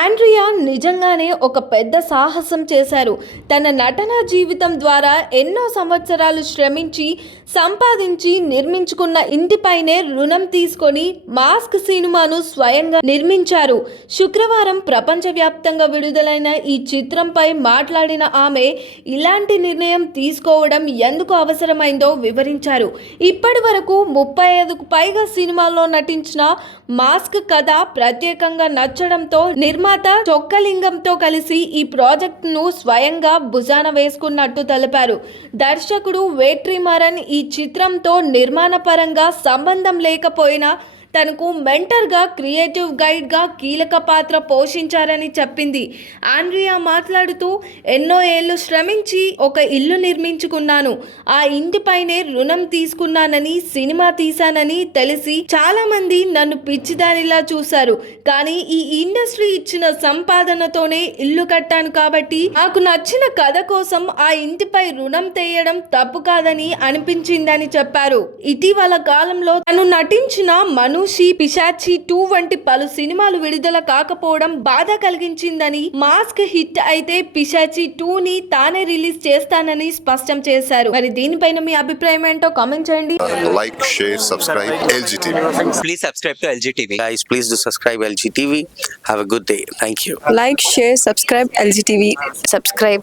Andrea నిజంగానే ఒక పెద్ద సాహసం చేశారు. తన నటన జీవితం ద్వారా ఎన్నో సంవత్సరాలు శ్రమించి సంపాదించి నిర్మించుకున్న ఇంటిపైనే రుణం తీసుకొని మాస్క్ సినిమాను స్వయంగా నిర్మించారు. శుక్రవారం ప్రపంచవ్యాప్తంగా విడుదలైన ఈ చిత్రంపై మాట్లాడిన ఆమె ఇలాంటి నిర్ణయం తీసుకోవడం ఎందుకు అవసరమైందో వివరించారు. ఇప్పటి వరకు ముప్పై ఐదుకు పైగా సినిమాల్లో నటించిన మాస్క్ కథ ప్రత్యేకంగా నచ్చడంతో నిర్మాత చొక్కలింగంతో కలిసి ఈ ప్రాజెక్టును స్వయంగా భుజాన వేసుకున్నట్టు తెలిపారు. దర్శకుడు వేట్రిమరన్ ఈ చిత్రంతో నిర్మాణ పరంగా సంబంధం లేకపోయినా తనకు మెంటర్గా క్రియేటివ్ గైడ్గా కీలక పాత్ర పోషించారని చెప్పింది. ఆండ్రియా మాట్లాడుతూ ఎన్నో ఏళ్ళు శ్రమించి ఒక ఇల్లు నిర్మించుకున్నాను. ఆ ఇంటిపైనే రుణం తీసుకున్నానని సినిమా తీశానని తెలిసి చాలా మంది నన్ను పిచ్చిదానిలా చూశారు. కానీ ఈ ఇండస్ట్రీ ఇచ్చిన సంపాదనతోనే ఇల్లు కట్టాను కాబట్టి నాకు నచ్చిన కథ కోసం ఆ ఇంటిపై రుణం తేయడం తప్పు కాదని అనిపించిందని చెప్పారు. ఇటీవల కాలంలో తను నటించిన ధనుషి పిశాచి టూ వంటి పలు సినిమాలు విడుదల కాకపోవడం బాధ కలిగించిందని మాస్క్ హిట్ అయితే పిశాచి టూ ని తానే రిలీజ్ చేస్తానని స్పష్టం చేశారు. మరి దీనిపైన మీ అభిప్రాయం ఏంటో కామెంట్ చేయండి. Like share subscribe LG please subscribe to LG good day thank you like share subscribe LG subscribe